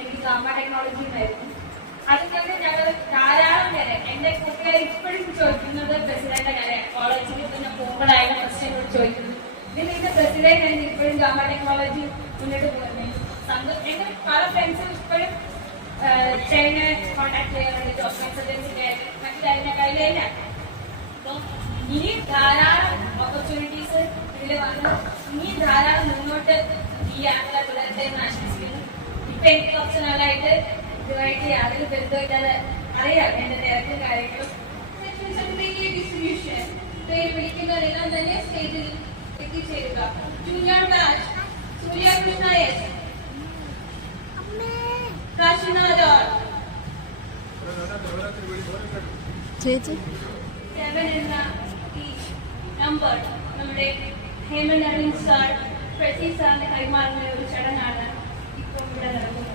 എനിക്ക് gamma technology എന്നായിരുന്നു. അതുകൊണ്ട് ഞങ്ങൾ ധാരാളം പേരെ എന്റെ കുട്ടികൾ ഇപ്പോഴും ചോദിക്കുന്നത് പ്രസിഡന്റ് കോളേജിൽ തന്നെ പോകുമ്പോഴായാലും ഫസ്റ്റ് എന്നോട് ചോദിക്കുന്നത് ഇതിന്റെ പ്രസിഡന്റ് ആയിരുന്നു ഇപ്പോഴും ഗാമ ടെക്നോളജി മുന്നോട്ട് പോകുന്നത്. എന്റെ പല ഫ്രണ്ട്സും ഇപ്പോഴും ചേട്ടനെ കോൺടാക്ട് ചെയ്യാറുണ്ട് ജോബ് കൺസൾട്ടൻസിന്റെ മറ്റു കാര്യങ്ങൾക്കായില്ല. അപ്പൊ ഇനി ധാരാളം ഓപ്പർച്യൂണിറ്റീസ് ഇതിൽ വന്ന് ഇനി ധാരാളം മുന്നോട്ട് ഈ യാത്ര തുടരട്ടെ എന്ന് ആശംസിക്കുന്നു. ഇപ്പൊ എനിക്ക് കുറച്ച് നാളായിട്ട് ഇതുമായിട്ട് യാതൊരു ബന്ധമില്ലാതെ അറിയാം എന്റെ തിരക്കും കാര്യങ്ങളും. ഡിസ്ട്രിബ്യൂഷൻ പേര് വിളിക്കുന്നവരെല്ലാം തന്നെ സ്റ്റേജിൽ എത്തിച്ചേരുക. ജൂനിയർ ബാച്ച് സൂര്യ കൃഷ്ണ എസ്, കാശിനാഥ് എന്ന ഈ നമ്പർ നമ്മുടെ ഹേമന്ത് അരവിന്ദ് സാർ പ്രസി സാറിന് കൈമാറുന്ന ഒരു ചടങ്ങാണ് ഇപ്പോൾ ഇവിടെ നടക്കുന്നത്.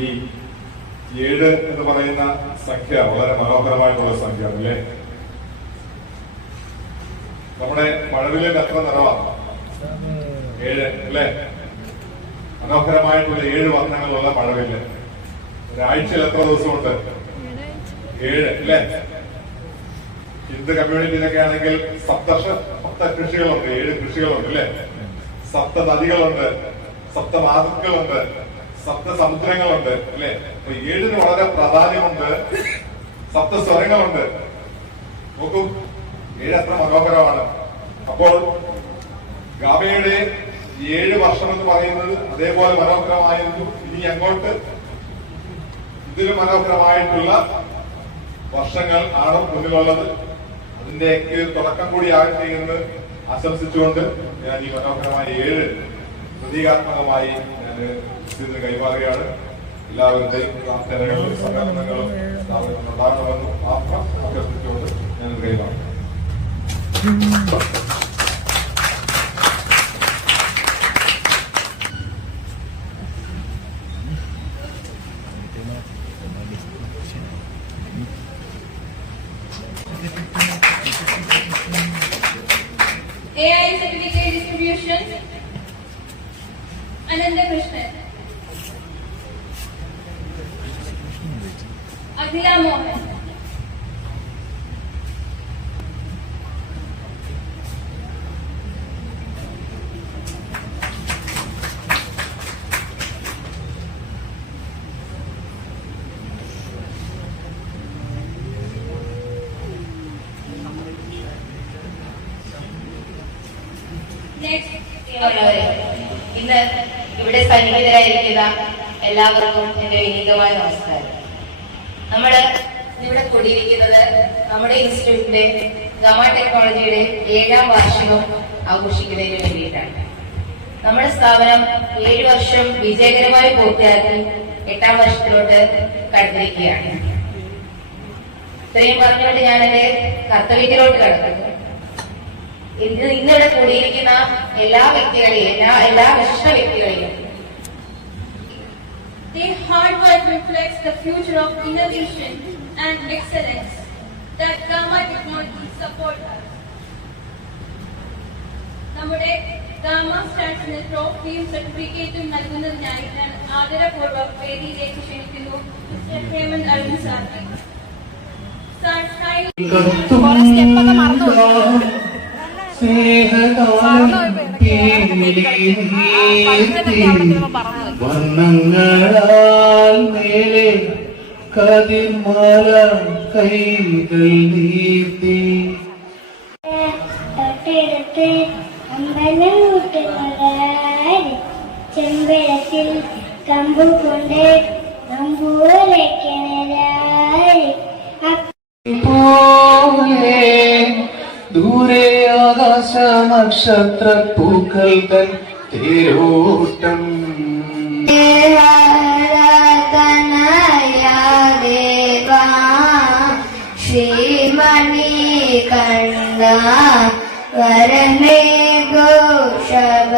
ഈ 7 എന്ന് പറയുന്ന സംഖ്യ വളരെ മനോഹരമായിട്ടുള്ള സംഖ്യയാണ് അല്ലേ? നമ്മുടെ മഴവില്ലിന്റെ അത്ര നിറവാണ് 7 അല്ലേ? മനോഹരമായിട്ടുള്ള 7 വർണ്ണങ്ങളുള്ള മഴവില്ല്. ഒരാഴ്ചയിൽ എത്ര ദിവസമുണ്ട്? 7 അല്ലേ? ഹിന്ദു കമ്മ്യൂണിറ്റിയിലൊക്കെ ആണെങ്കിൽ സപ്ത കൃഷികളുണ്ട്, 7 കൃഷികളുണ്ട് അല്ലേ? സപ്ത നദികളുണ്ട്, സപ്തമാതുക്കളുണ്ട്, സപ്തസമുദ്രങ്ങളുണ്ട് അല്ലെ? അപ്പൊ 7 വളരെ പ്രാധാന്യമുണ്ട്. സപ്തസ്വരങ്ങളുണ്ട്. നോക്കൂ, 7 അത്ര മനോഹരമാണ്. അപ്പോൾ ഗാമയുടെ 7 വർഷം എന്ന് പറയുന്നത് അതേപോലെ മനോഹരമായിരുന്നു. ഇനി അങ്ങോട്ട് ഇതിലും മനോഹരമായിട്ടുള്ള വർഷങ്ങൾ ആണ് മുന്നിലുള്ളത്. അതിന്റെയൊക്കെ തുടക്കം കൂടി ആകട്ടെ എന്ന് ആശംസിച്ചുകൊണ്ട് ഞാൻ ഈ മനോഹരമായ 7 പ്രതീകാത്മകമായി ഞാൻ ഇതിന് കൈമാറുകയാണ്. എല്ലാവരുടെയും പ്രാർത്ഥനകളും സഹകരണങ്ങളും ഉണ്ടാകണമെന്ന് മാത്രം അഭ്യർത്ഥിച്ചുകൊണ്ട് ഞാനിത് കൈമാറും. AI certificate distribution, Ananda Krishnan, Akhila Mohan, ഇന്ന് ഇവിടെ സന്നിഹിതരായിരിക്കുന്ന എല്ലാവർക്കും എന്റെ വിനീതമായ നമസ്കാരം. നമ്മള് ഇവിടെ കൂടിയിരിക്കുന്നത് നമ്മുടെ ഇൻസ്റ്റിറ്റ്യൂട്ടിന്റെ ഗാമ ടെക്നോളജിയുടെ 7ാം വാർഷികം ആഘോഷിക്കുന്നതിന് വേണ്ടിയിട്ടാണ്. നമ്മുടെ സ്ഥാപനം 7 വർഷം വിജയകരമായി പൂർത്തിയാക്കി 8ാം വർഷത്തിലോട്ട് കടന്നിരിക്കുകയാണ്. ഇത്രയും പറഞ്ഞുകൊണ്ട് ഞാൻ എന്റെ കർത്തവ്യത്തിലോട്ട് കടക്കുന്നു. ഇന്നിവിടെ കൂടിയിരിക്കുന്ന എല്ലാ വ്യക്തികളെയും എല്ലാ വിശിഷ്ട വ്യക്തികളെയും their hard work reflects the future of innovation and excellence that Gama Technology support us. നമ്മുടെ ഗാമ സ്റ്റാൻസിന് ട്രോഫിയും സർട്ടിഫിക്കറ്റും നൽകുന്നതിനായി ഞാൻ ആദരപൂർവ്വം വേദിയിലേക്ക് ക്ഷണിക്കുന്നു മിസ്റ്റർ ഹേമന്ത് അരവിന്ദ് സാറിനെ. വർണ്ണങ്ങളാൽ മേലെ കതിർമാല കൈകൾ നീട്ടി തൊട്ടടുത്ത് അമ്പലം കൂട്ടുന്നതായി ചെമ്പഴത്തിൽ കമ്പു കൊണ്ട് നമ്പൂരയ്ക്കുന്നതായി ദൂരെ ആകാശ നക്ഷത്ര പൂക്കൾ തൻ തേരോട്ടം ശ്രീമണി കണ്ട വരമേ ഘോഷവരീ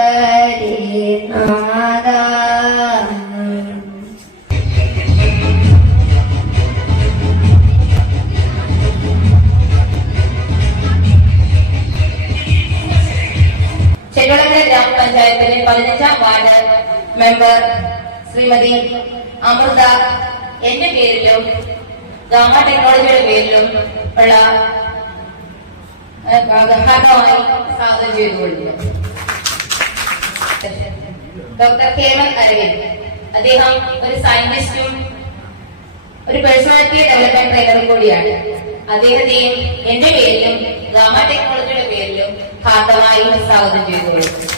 15ാം വാർഡ് മെമ്പർ ശ്രീമതി അമൃത എന്റെ പേരിലും ഗാമ ടെക്നോളജിയുടെ പേരിലും ഉള്ള ഹാർദമായി സ്വാഗതം ചെയ്തുകൊള്ളുന്നു. ഡോക്ടർ ഹേമന്ത് അരവിന്ദ്, അദ്ദേഹം ഒരു സയന്റിസ്റ്റും ഒരു പേഴ്സണാലിറ്റി ഡെവലപ്മെന്റ് ട്രെയിനറും കൂടിയാണ്. അദ്ദേഹത്തെയും എന്റെ പേരിലും ഗാമ ടെക്നോളജിയുടെ പേരിലും ഹാർദമായി സ്വാഗതം ചെയ്തുകൊള്ളുന്നു.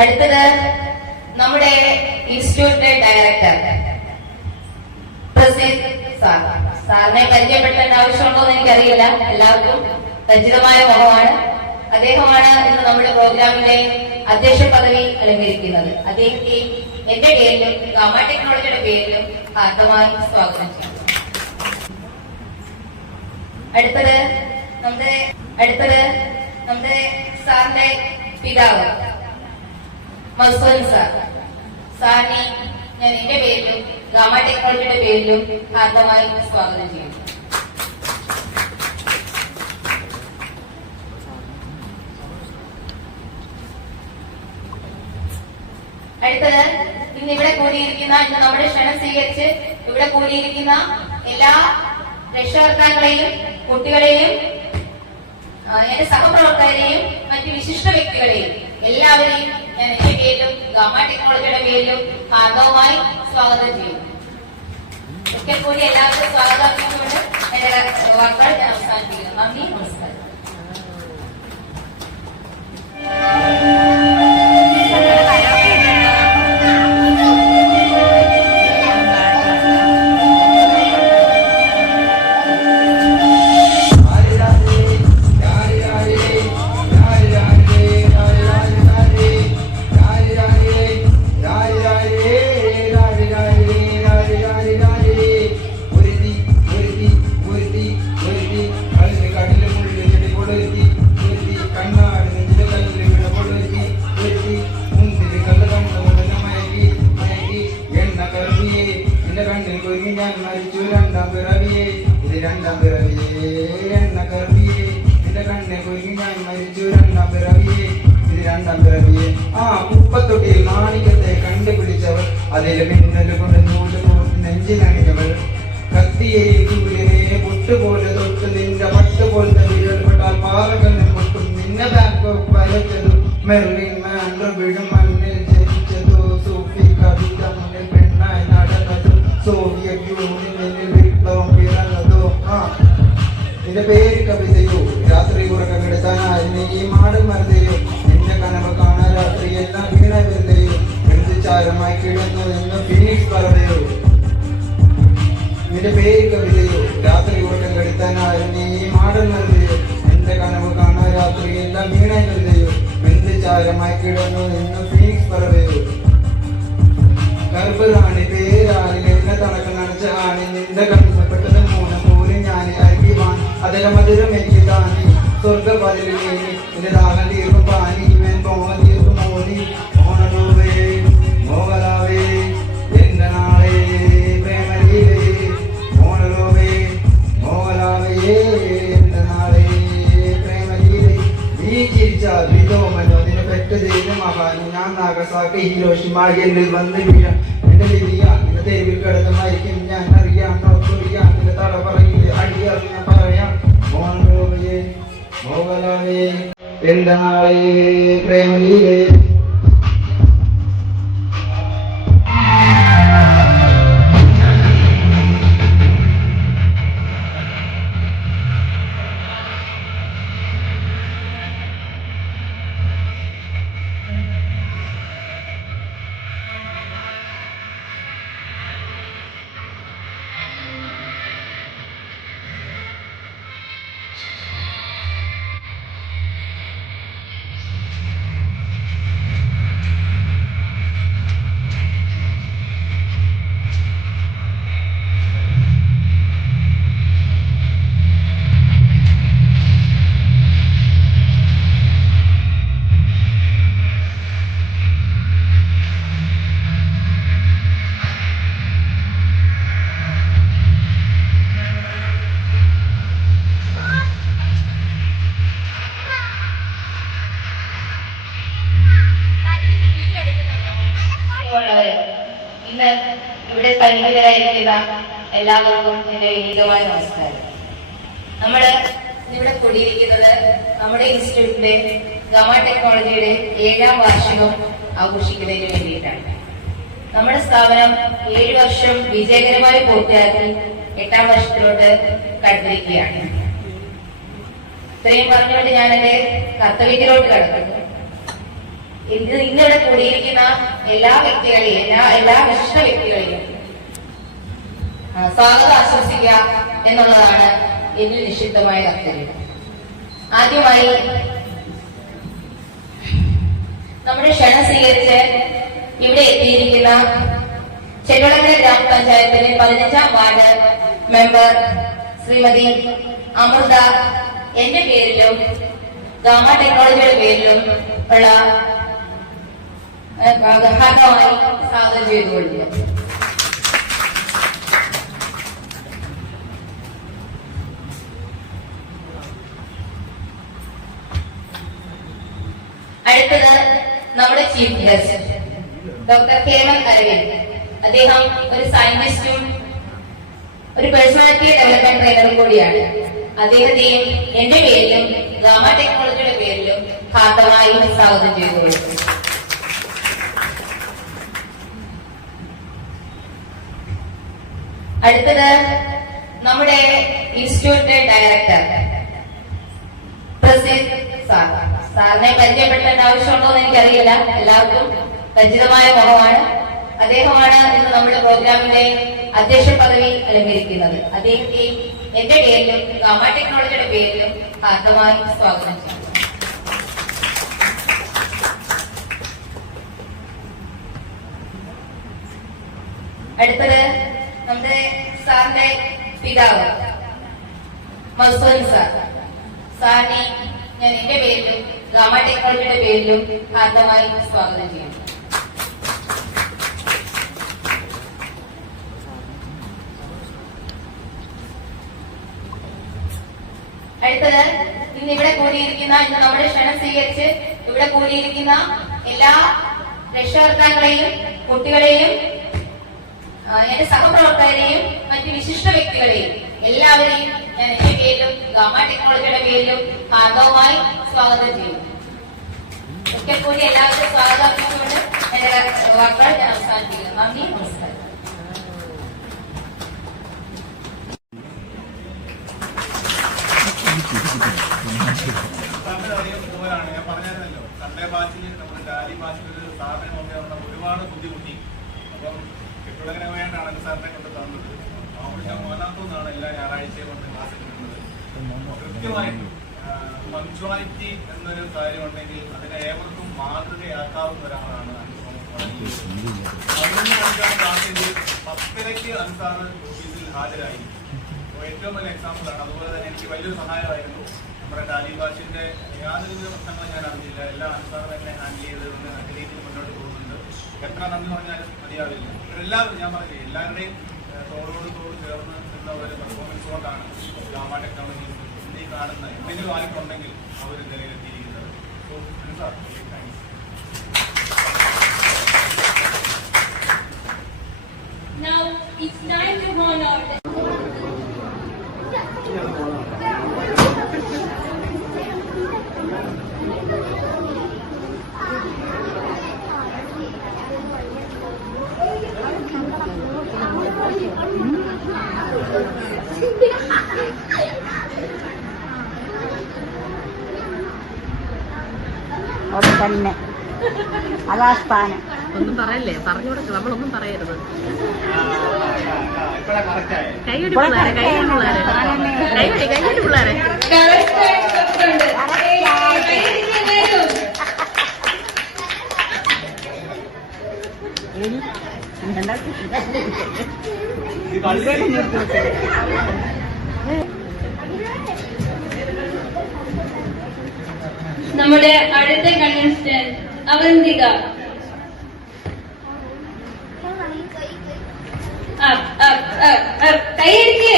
അടുത്തത് നമ്മുടെ ഇൻസ്റ്റിറ്റ്യൂട്ടിന്റെ ഡയറക്ടർ പ്രസിദ്ധ് സാർ. സാറിനെ പരിചയപ്പെടുത്തേണ്ട ആവശ്യമുണ്ടോ എന്ന് എനിക്കറിയില്ല, എല്ലാവർക്കും പരിചിതമായ മുഖമാണ്. അദ്ദേഹമാണ് ഇന്ന് നമ്മുടെ പ്രോഗ്രാമിന്റെ അധ്യക്ഷ പദവി അലങ്കരിക്കുന്നത്. അദ്ദേഹത്തെയും എന്റെ പേരിലും ഗാമ ടെക്നോളജിയുടെ പേരിലും ഹാർദമായി സ്വാഗതം ചെയ്യുന്നു. അടുത്തത് നമ്മുടെ സാറിന്റെ പിതാവ് മസൂദ് സാർ. സാറിനെ ഞാൻ എന്റെ പേരിലും ഗാമ ടെക്നോളജിയുടെ പേരിലും ഹാർദമായി സ്വാഗതം ചെയ്യുന്നു. അടുത്തത് ഇന്ന് നമ്മുടെ ക്ഷണം സ്വീകരിച്ച് ഇവിടെ കൂടിയിരിക്കുന്ന എല്ലാ രക്ഷകർത്താക്കളെയും കുട്ടികളെയും എന്റെ സഹപ്രവർത്തകരെയും മറ്റ് വിശിഷ്ട വ്യക്തികളെയും എല്ലാവരെയും ഞാൻ എന്റെ പേരിലും ഗാമ ടെക്നോളജിയുടെ പേരിലും ഹാർദവമായി സ്വാഗതം ചെയ്യുന്നു. ഒരിക്കൽ കൂടി എല്ലാവർക്കും സ്വാഗതം അറിയിച്ചുകൊണ്ട് എന്റെ വാക്കുകൾ ഞാൻ അവസാനിപ്പിക്കുന്നു. നന്ദി, നമസ്കാരം. കുപ്പത്തൊട്ടിയിൽ മാണിക്യത്തെ കണ്ടുപിടിച്ചവൾ, അതിലെ മിന്നല് കൊണ്ട് നൂല് കോർത്ത് നെഞ്ചിലണിഞ്ഞവൾ, കത്തിയേരി സൂര്യനെ പൊട്ടുപോലെ തൊട്ട് നിന്റെ പട്ടുപോലത്തെ വിരൽപ്പെട്ടാൽ പാറകണ്ണിൽ പൊട്ടും. നിന്നെ ബാങ്കോക്ക് വരച്ചതു മെർലിൻ മാൻഡ്രബിടും മണ്ണിൽ ജനിച്ചതോ, സൂഫി കവിത മുന്നിൽ പെണ്ണായി നടന്നതും, സോവിയറ്റ് യൂണിയനിൽ വിപ്ലവം പിറന്നതോ. നിന്റെ പേര് കവിതയോ, രാത്രി ഉറക്കം കെടുത്താനായി നീ ഈ മാടും മരുതയോ, നിന്റെ കനവ് കാണാൻ രാത്രി എല്ലാം വീണ വെറുതെയോ, എന്ത് ചാരമായി കിടന്നു നിന്ന് ഫീനിക്സ് പറവയോ. നിന്റെ പേര് കവിതയോ, രാത്രി ഉറക്കം കെടുത്താനായി നീ ഈ മാടും മരുതയോ, നിന്റെ കനവ് കാണാൻ രാത്രി എല്ലാം വീണ വെറുതെയോ, എന്ത് ചാരമായി കിടന്നു നിന്ന് ഫീനിക്സ് പറവയോ. ഗർഭറാണി പേരാണി എന്നെ തണക്ക് നനച്ച ആണി, നിന്റെ കണ്ണപ്പെട്ടത് മൂന്ന് പോലും ഞാൻ അരിവാൻ അതിലെ മധുരം എനിക്ക് താനി, സ്വർഗപതിലി നിന്റെ ദാഹം തീർക്കും പാനി, ഇവൻ പോക തീർക്കും മോനി. മോണലൂവേ മോഹലാവേ എന്റെ നാളെ പ്രേമലീലേ, മോണലൂവേ മോഹലാവേ എന്റെ നാളെ പ്രേമലീലേ. നീ ചിരിച്ച വിധോമനോ നിന്നെ പെട്ട് ചെയ്ത മഹാനു, ഞാൻ നാഗസാക്കി ഹിരോഷിമ എന്നിൽ വന്ന് വീഴാം. എന്റെ ലിരിയ നിന്റെ തെരുവിൽ കിടന്ന് മരിക്കും ഞാൻ അറിയാം, നോക്കുറിയാം നിന്റെ തട പറയില്ലേ അടിയറിഞ്ഞ പറയാം. മോഹലോവേ മോഹലാവേ എന്റെ നാളെ പ്രേമലീലേ. പ്രിയമുള്ളവരെ, ഇന്ന് ഇവിടെ സന്നിഹിതരായിരിക്കുന്ന എല്ലാവർക്കും എന്റെ വിനീതമായ നമസ്കാരം. നമ്മൾ ഇവിടെ കൂടിയിരിക്കുന്നത് നമ്മുടെ ഇൻസ്റ്റിറ്റ്യൂട്ടിന്റെ ഗമ ടെക്നോളജിയുടെ 7ാം വാർഷികം ആഘോഷിക്കുന്നതിന് വേണ്ടിയിട്ടാണ്. നമ്മുടെ സ്ഥാപനം 7 വർഷം വിജയകരമായി പൂർത്തിയാക്കി 8ാം വർഷത്തിലോട്ട് കടന്നിരിക്കുകയാണ്. ഇത്രയും പറഞ്ഞുകൊണ്ട് ഞാൻ എന്റെ കർത്തവ്യത്തിലോട്ട് കടക്കുന്നു. ഇന്നിവിടെ കൂടിയിരിക്കുന്ന എല്ലാ വ്യക്തികളെയും എല്ലാ വിശിഷ്ട വ്യക്തികളെയും സ്വാഗതം ആശംസിക്കുക എന്നുള്ളതാണ് എന്നിൽ നിക്ഷിപ്തമായ കർത്തവ്യം. ആദ്യമായി നമ്മുടെ ക്ഷണം സ്വീകരിച്ച് ഇവിടെ എത്തിയിരിക്കുന്ന ചെറുവളങ്ങര ഗ്രാമപഞ്ചായത്തിലെ 15ാം വാർഡ് മെമ്പർ ശ്രീമതി അമൃത എന്റെ പേരിലും ഗാമ ടെക്നോളജിയുടെ പേരിലും ഉള്ള ഹാർദമായി സ്വാഗതം ചെയ്തുകൊള്ളുന്നു. അടുത്തത് നമ്മുടെ chief guest doctor Hemant Arvind. അദ്ദേഹം ഒരു സയന്റിസ്റ്റും ഒരു പേഴ്സണാലിറ്റി ഡെവലപ്മെന്റ് ട്രെയിനറും കൂടിയാണ്. അദ്ദേഹത്തെയും എന്റെ പേരിലും ഗാമ ടെക്നോളജിയുടെ പേരിലും ഹാർദമായി സ്വാഗതം ചെയ്തുകൊള്ളുന്നു. അടുത്തത് നമ്മുടെ ഇൻസ്റ്റിറ്റ്യൂട്ടിന്റെ ഡയറക്ടർ പ്രസിദ്ധ് സാർ. സാറിനെ പരിചയപ്പെടുത്തേണ്ട ആവശ്യമുണ്ടോ എന്ന് എനിക്കറിയില്ല, എല്ലാവർക്കും പരിചിതമായ മുഖമാണ്. അദ്ദേഹമാണ് ഇന്ന് നമ്മുടെ പ്രോഗ്രാമിന്റെ അധ്യക്ഷ പദവി അലങ്കരിക്കുന്നത്. അദ്ദേഹത്തെയും എന്റെ പേരിലും ഗാമ ടെക്നോളജിയുടെ പേരിലും ഹാർദമായി സ്വാഗതം ചെയ്യുന്നു. അടുത്തത് നമ്മുടെ സാറിന്റെ പിതാവ് മധുസൂദൻ സാർ. സാറിനെ ഞാൻ എന്റെ പേരിലും ഗാമ ടെക്നോളജിയുടെ പേരിലും ഹാർദമായി സ്വാഗതം ചെയ്യുന്നു. അടുത്തത് ഇന്ന് നമ്മുടെ ക്ഷണം സ്വീകരിച്ച് ഇവിടെ കൂടിയിരിക്കുന്ന എല്ലാ രക്ഷകർത്താക്കളെയും കുട്ടികളെയും എന്റെ സഹപ്രവർത്തകരെയും മറ്റ് വിശിഷ്ട വ്യക്തികളെയും എല്ലാവരെയും ഞാൻ എന്റെ പേരിലും ഗാമ ടെക്നോളജിയുടെ പേരിലും ഹാർദവമായി സ്വാഗതം ചെയ്യുന്നു. ഒരിക്കൽ കൂടി എല്ലാവരും സ്വാഗതം അർപ്പിച്ചുകൊണ്ട് എന്റെ വാക്കുകൾ ഞാൻ അവസാനിപ്പിക്കുന്നു. നന്ദി, നമസ്കാരം. ഞാൻ പറഞ്ഞായിരുന്നല്ലോ, സൺഡേ ബാച്ചിൽ നമ്മുടെ ഡാലി ബാച്ചിൽ ഒരു സ്ഥാപനം ഒക്കെ ഒരുപാട് ബുദ്ധിമുട്ടി. അപ്പം കെട്ടുടങ്ങനെ വേണ്ടാണ് സാറിനെ കൊണ്ട് തന്നത്. ആവശ്യം മോനാത്തോന്നാണ് എല്ലാ ഞായറാഴ്ചയും കൊണ്ട് ക്ലാസ് എടുക്കുന്നത്. കൃത്യമായിട്ട് പങ്ക്ച്വാലിറ്റി എന്നൊരു കാര്യമുണ്ടെങ്കിൽ അതിനെ ഏവർക്കും മാതൃകയാക്കാവുന്ന ഒരാളാണ് അൻസാർ. 11 മണിക്കാണ് ക്ലാസ്സിൽ 10:30 അൻസാർ ഓഫീസിൽ ഹാജരായി. ഏറ്റവും വലിയ എക്സാമ്പിളാണ്. അതുപോലെ തന്നെ എനിക്ക് വലിയൊരു സഹായമായിരുന്നു. നമ്മുടെ ടാലി ബാച്ചിന്റെ യാതൊരു പ്രശ്നങ്ങളും ഞാൻ അറിഞ്ഞില്ല. എല്ലാ അൻസാർ തന്നെ ഹാൻഡിൽ ചെയ്തതുകൊണ്ട് നല്ല രീതിയിൽ മുന്നോട്ട് പോകുന്നുണ്ട്. എത്ര നന്ദി പറഞ്ഞാലും മതിയാവില്ല. എല്ലാവരും ഞാൻ പറഞ്ഞില്ലേ, എല്ലാവരുടെയും തോളോട് തോട് ചേർന്ന് നിന്ന ഒരു പെർഫോമൻസ് കൊണ്ടാണ് ഗാമ ടെക്നോളജി ഇന്നീ കാണുന്ന എന്തെങ്കിലും ആയിട്ടുണ്ടെങ്കിൽ അവർ നിലയിലെത്തിയിരിക്കുന്നത്. So Ansar, thanks. Now it's time to honor അവിടെ തന്നെ അതാ സ്ഥാനം. ഒന്നും പറയല്ലേ, പറഞ്ഞു കൊടുക്ക, നമ്മളൊന്നും പറയരുത്. കൈയടി പിള്ളേരെ, കൈയടി പിള്ളേരെ, കൈയടി പിള്ളേരെ. നമ്മുടെ അടുത്ത കണ്ടസ്റ്റന്റ് അവന്തിക. കൈയടിക്ക്.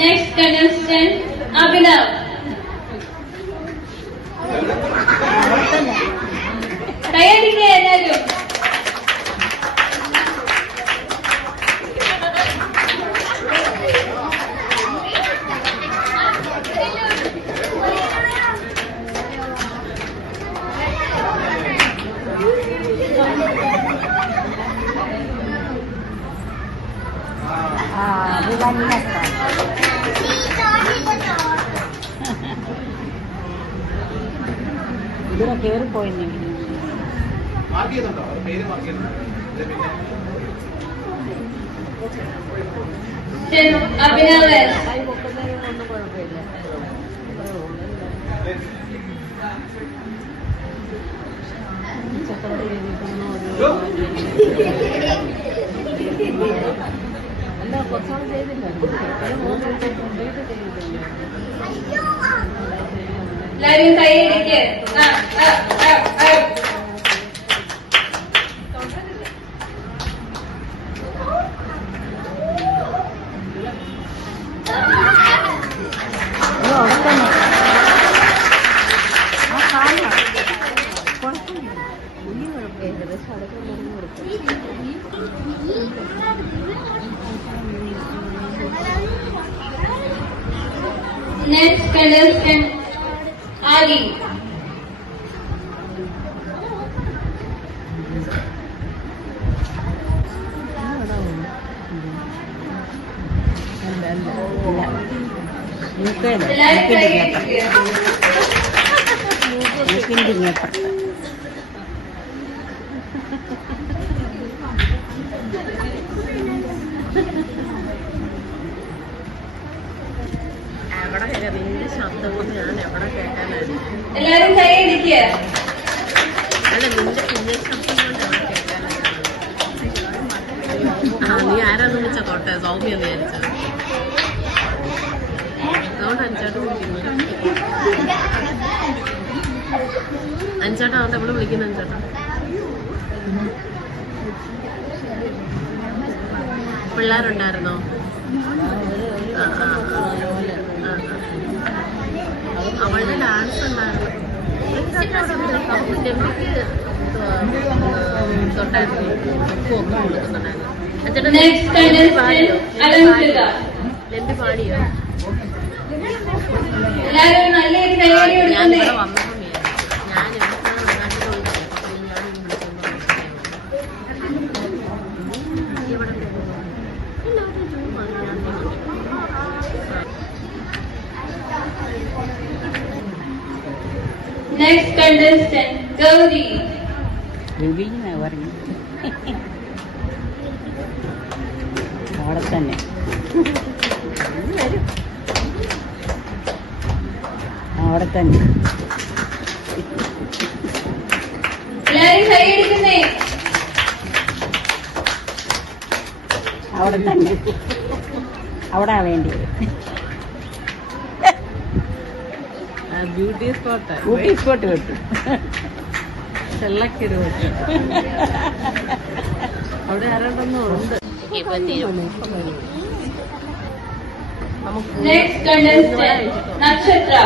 Next contestant, Abhinav. കൈയടിക്കുക എല്ലാവരും. അത് തന്നെ ഇതിനെ കയറിപ്പോയില്ലെങ്കിൽ മാർക്ക് ചെയ്യുന്നുണ്ടോ? അത് പേര് മാർക്ക് ചെയ്യുന്നുണ്ടോ? Abhinav S. കൈ പൊക്കുന്നതിന് ഒന്നും കുഴപ്പമില്ല. ചക്രത്തിൽ എഴുതിയിരിക്കുന്ന അല്ല കുറച്ചാൾ ചെയ്തില്ല എല്ലാവരും കൈയടിക്കുക. അവിടെ തന്നെ ആ കാര്യം കുഴപ്പമില്ല വലിയ കുഴപ്പമില്ല പക്ഷെ അതൊക്കെ Next contestant, Ali. എല്ലാവരും കൈയടിക്കുക. എവിടെ നിന്റെ ശബ്ദം കൊണ്ട് ഞാൻ എവിടെ കേൾക്കാനായിരുന്നു? എല്ലാവരും കൈയടിക്കുക. അല്ല നിന്റെ കുഞ്ഞ ശബ്ദം കൊണ്ട് എവിടെ കേൾക്കാനായിരുന്നു? ആ നീ ആരാന്ന് വിളിച്ച കോട്ടെ സൗമ്യ വിചാരിച്ച അതുകൊണ്ട് അഞ്ചാട്ട് വിളിക്കുന്നു. അഞ്ചാട്ടം അവന്റെ എവിടെ വിളിക്കുന്നു? അഞ്ചാട്ടം പിള്ളേരുണ്ടായിരുന്നോ? ആ ആ അവളുടെ ഡാൻസ് ഉണ്ടായിരുന്നു. Next contestant, Alamsila. ലെമ്പി പാടിയോ? എല്ലാവരും നല്ലൊരു കൈയടി കൊടുക്കുന്നേ. ഞാനിവിടെ വന്നപ്പം ഞാൻ Next contestant, Gauri. പറഞ്ഞു അവിടെ തന്നെ അവിടെ തന്നെ എല്ലാവരും കൈയടിക്കുന്നേ. അവിടെ തന്നെ അവിടെ വേണ്ടിയത് ബ്യൂട്ടി സ്പോട്ട് ഊട്ടി സ്പോട്ട് കിട്ടും ചെള്ളക്കിട് അവിടെ ആരാണ്ടൊന്നും ഉണ്ട്. Next contestant, Nakshatra.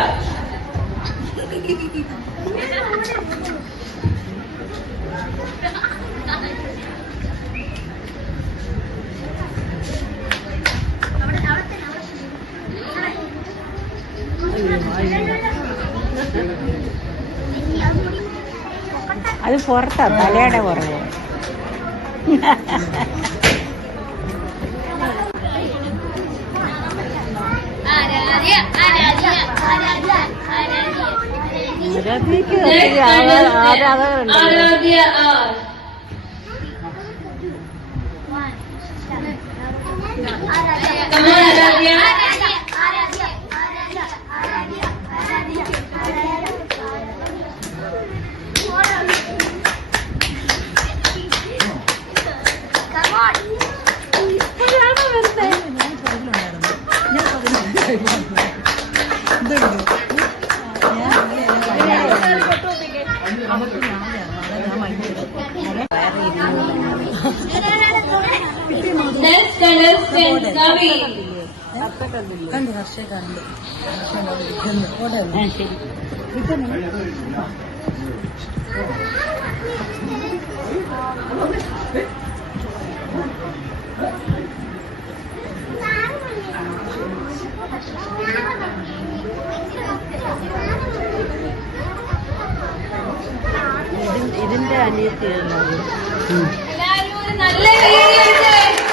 അത് പുറത്താ തലയുടെ കുറവ് Next contestant, Aradhya R. Come on, Aradhya. Next contestant, Navi. കണ്ടു ഹർഷയെ കണ്ടു ശരി ഇതിന്റെ അനിയത്തിയല്ലോ എല്ലാവരും ഒരു നല്ല വീഡിയോ